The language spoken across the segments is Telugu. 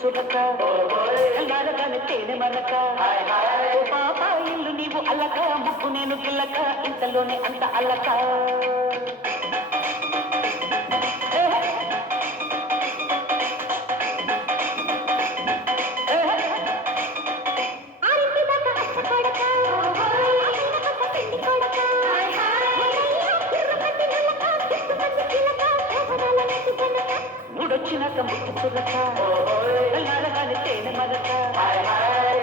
చురక నరగని తేనె మరక పాప ఇల్లు నీవు అల్లక ముక్కు నేను గిల్లక. ఇంతలోనే అంత అల్లక. చురక నరగని తేనె మరక.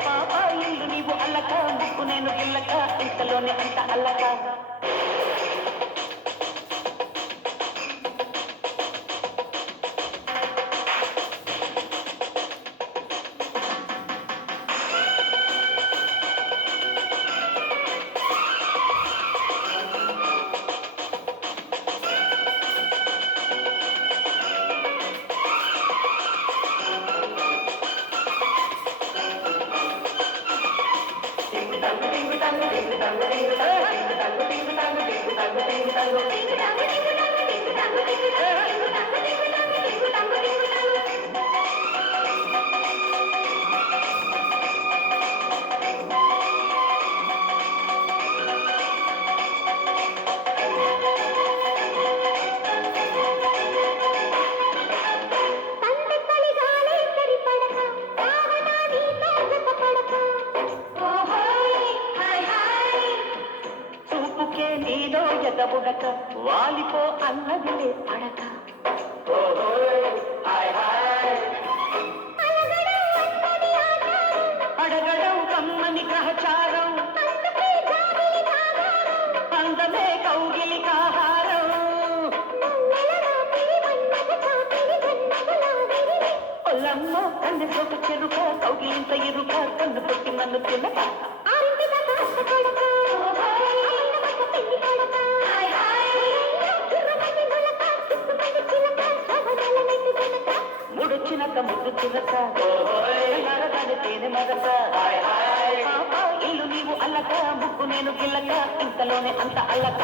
పాప ఇల్లు నీవు అల్లక ముక్కు నేను గిల్లక ఇంతలోనే అంత అల్లక. Thank you. ఎదబుడక వాలిపో అన్నదిలే పడక. అడగడం కమ్మని గ్రహచారం అందమే కౌగిలి కాహారం పొలమ్మ తన చోటు చెరుక కౌగిలింత ఎరుక కన్ను పెట్టి నన్ను తినక ముడొచ్చినక ముద్దు నరగని తేనె పాప ఇల్లు నీవు అల్లక ముక్కు నేను గిల్లక. ఇంతలోనే అంత అల్లక.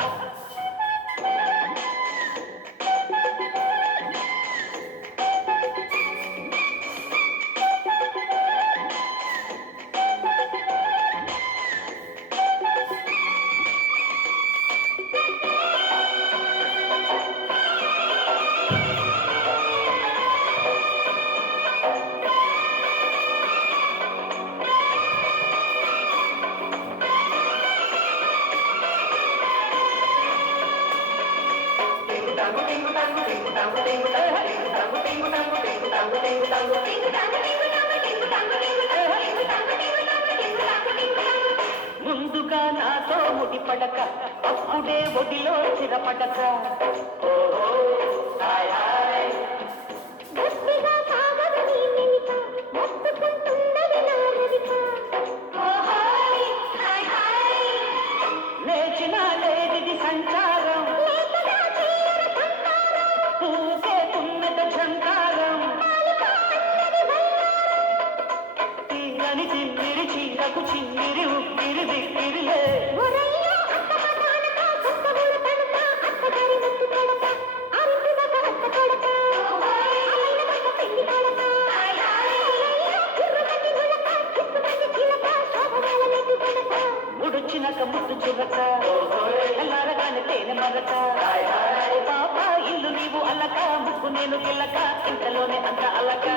ముందుగా నాతో ముడిపడక అప్పుడే ఒడిలో చిరపడక గట్టిగా నులక తిరుపతి చిలక శోభనాల నెట్టి కొడక ముడుచినక ముద్దు చురక. నరగాని తేనె మరక. పాప ఇల్లు నీవు అల్లక ముక్కు నేను గిల్లక ఇంతలోనే అంత అల్లక